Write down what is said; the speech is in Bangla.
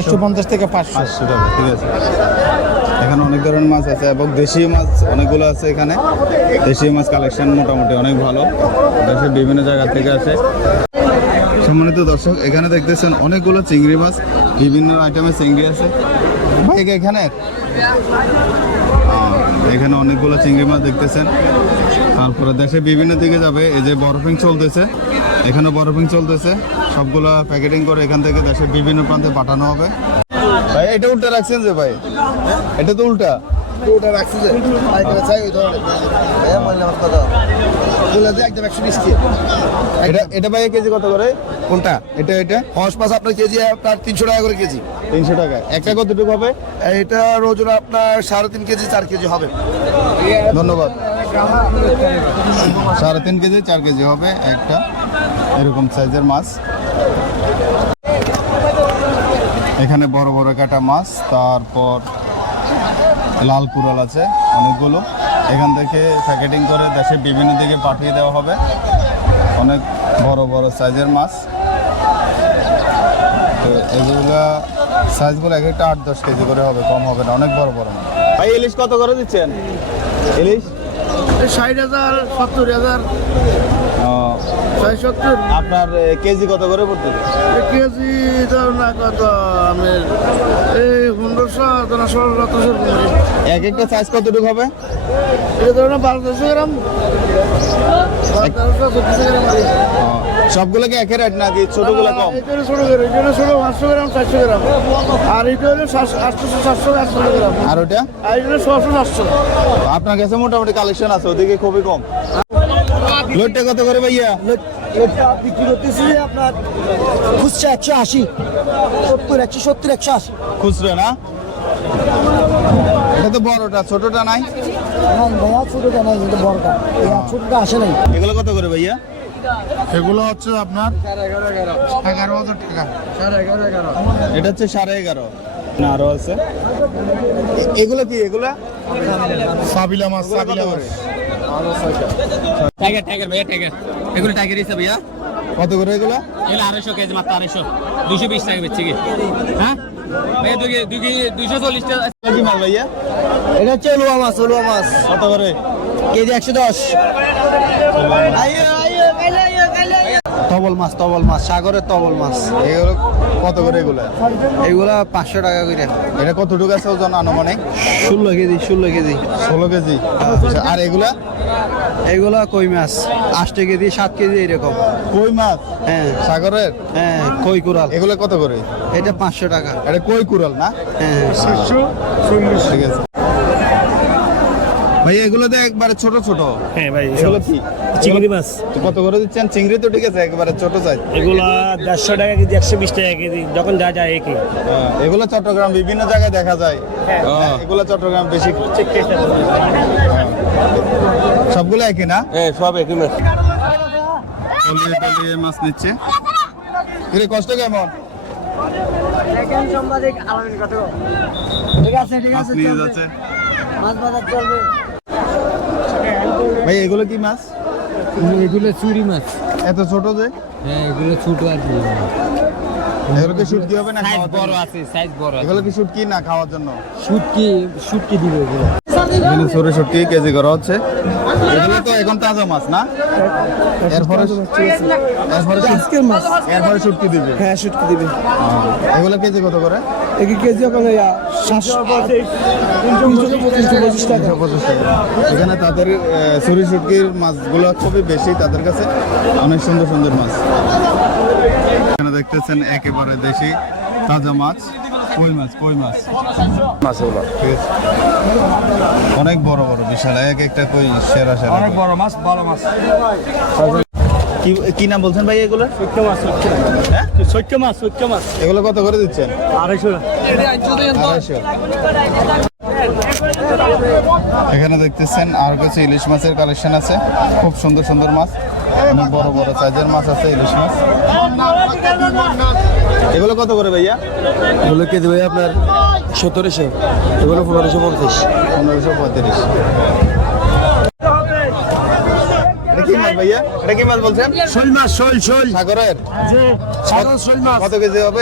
চারশো পঞ্চাশ থেকে পাঁচশো। টাকা ঠিক আছে। এখানে অনেক ধরনের মাছ আছে এবং দেশি মাছ অনেকগুলো আছে এখানে। দেশি মাছ কালেকশন মোটামুটি অনেক ভালো। দেশের বিভিন্ন জায়গা থেকে আসে। সম্মানিত দর্শক এখানে দেখতেছেন অনেকগুলো চিংড়ি মাছ বিভিন্ন আইটেমের চিংড়ি আছে। ভাই। এখানে? এখানে অনেকগুলো চিংড়ি মাছ দেখতেছেন। তারপরে দেশে বিভিন্ন দিকে যাবে। এই যে বরফিং চলতেছে। এখানে বরফিং চলতেছে। সবগুলা প্যাকেটিং করে এখান থেকে দেশের বিভিন্ন প্রান্তে পাঠানো হবে। ভাই এটা উল্টা রাখছেন যে ভাই? এটা তো উল্টা। ওটা রাখছি যে। চাই ওই ধরনের। এটা এটা ভাই কেজি কত করে? কোনটা? এটা এটা? হস মাছ আপনার কেজি আপনার তিনশো টাকা করে কেজি। তিনশো টাকা। একটা কতটুকু হবে? এটা আপনার সাড়ে তিন কেজি চার কেজি হবে। ধন্যবাদ। সাড়ে তিন কেজি, চার কেজি হবে একটা এরকম সাইজের মাছ। এখানে বড় বড় কাটা মাছ, তারপর লাল কুড়াল আছে অনেকগুলো। এখান থেকে প্যাকেটিং করে দেশে বিভিন্ন দিকে পাঠিয়ে দেওয়া হবে। অনেক বড় বড় সাইজের মাছ। তো এগুলা সাইজগুলো এক একটা আট দশ কেজি করে হবে, কম হবে না, অনেক বড় বড় ভাই, ইলিশ কত করে দিচ্ছেন? ইলিশ? ষাট হাজার সত্তর হাজার। সত্তর আপনার কেজি কত করে পড়তেছে কেজি না কত এই পনেরোশো ধরো ষোলো সতেরোশো এক একটা সাইজ কতটুকু হবে? এটা ধরো না বারো তেরোশো গ্রাম। বারো তেরোশো চব্বিশশো গ্রাম আর কি। ও, সবগুলো কি একই রেট নাকি ছোটগুলো কম? এটা এটা গ্রাম আর এটা হলো গ্রাম। আর ওটা? আর এটা আপনার কাছে মোটামুটি কালেকশন আছে ওদিকে খুবই কম। লোডটা কত করে ভাইয়া? এটা বিক্রি করতেছি আপনার খুচরা একশো আশি। সত্তর একশো সত্তর একশো আশি। খুচরো না? এটা তো বড়টা ছোটটা নাই? নাই ভাইয়া ছোটোটা নাই কিন্তু বড়টা। এই আসে নাই। এগুলো কত করে ভাইয়া? এগুলো হচ্ছে আপনার এগারো হাজার টাকা। এটা হচ্ছে সাড়ে এগারো। না আরও আছে। এগুলো কি এগুলা? সাবিলা মাছ করে? টাইগার টাইগার ভাইয়া টাইগার এগুলো টাইগার হিসাবে ভাইয়া। কত করে এগুলো? এগুলো আড়াইশো কেজি মাত্র আড়াইশো। দুশো বিশ টাকা বেচছি কি? হ্যাঁ? ভাইয়া দুই দুই দুইশো চল্লিশ টাকা মাল ভাইয়া এটা হচ্ছে লুয়া মাছ লুয়া মাছ। কত করে? কেজি একশো দশ। তবল মাছ তবল মাছ সাগরের তবল মাছ। এগুলো কত করে এগুলা? এগুলা পাঁচশো টাকা করে। এটা কতটুকু আছে ওজন আনুমানিক? ষোলো কেজি ষোলো কেজি। ষোলো কেজি? আচ্ছা, আর এগুলা? এগুলা কই মাছ? আষ্ট কেজি সাত কেজি এরকম। কই মাছ? হ্যাঁ। সাগরের? হ্যাঁ কই কুড়াল। এগুলো কত করে? এটা পাঁচশো টাকা। এটা কই কুড়াল না? হ্যাঁ। ঠিক আছে। ভাই এগুলো তো একবারে ছোট ছোট। হ্যাঁ ভাই এগুলো কি? চিংড়ি মাছ। তো কত করে দিচ্ছেন? চিংড়ি তো ঠিক আছে একবারে ছোট সাইজ এগুলা দেড়শো টাকা কেজি একশো বিশ টাকা কেজি যখন যা যায় একই এগুলো চট্টগ্রাম বিভিন্ন জায়গায় দেখা যায়। হ্যাঁ, এগুলো চট্টগ্রাম বেশি। হ্যাঁ। সবগুলো একই না? হ্যাঁ সব একই মাছ। টলিয়ে টলিয়ে মাছ নিচ্ছে। কিরে কষ্ট কেমন? ঠিক আছে ঠিক মাছ আছে মাছ বাজার চলবে। ভাই এগুলো কি মাছ? এগুলো চুরি মাছ। এত ছোট যে? হ্যাঁ এগুলো ছোট আর কি। এগুলো কি শুটকি হবে না সাইজ বড়? আছে সাইজ বড় এগুলো কি শুটকি না খাওয়ার জন্য? শুটকি শুটকি দিবে এগুলো। এখানে ছোট শুটকি কেজি করা হচ্ছে। এগুলো তো এখন তাজা মাছ না? এরপরে এরপরে এরপরে শুটকি দিবে। হ্যাঁ শুটকি দিবে। এগুলো কেজি কত করে? এক কেজি ওখানে এখানে তাদের ছুরি শুটকির মাছগুলো খুবই বেশি তাদের কাছে। অনেক সুন্দর সুন্দর মাছ। এখানে দেখতেছেন একেবারে দেশি তাজা মাছ। কই মাছ কই মাছ? মাছগুলো ঠিক অনেক বড় বড় বিশাল। এক একটা কই সেরা সেরা অনেক বড় মাছ ভালো মাছ। কি কি নাম বলছেন ভাই এগুলো মাছ হ্যাঁ? মাছ মাছ। এগুলো কত করে দিচ্ছেন? আড়াইশো আড়াইশো। এখানে দেখতেছেন আর কিছু ইলিশ মাছের কালেকশন আছে। খুব সুন্দর সুন্দর মাছ। অনেক বড় বড় সাইজের মাছ আছে ইলিশ মাছ। এগুলো কত করে ভাইয়া? এগুলো কেজি ভাই আপনার সতেরোশো। এগুলো পনেরোশো পঁয়ত্রিশ। পনেরোশো পঁয়ত্রিশ। এটা কি মাছ ভাইয়া? এটা কি মাছ বলছেন? শোল মাছ শোল শোল। সাগরের? কত কেজি হবে?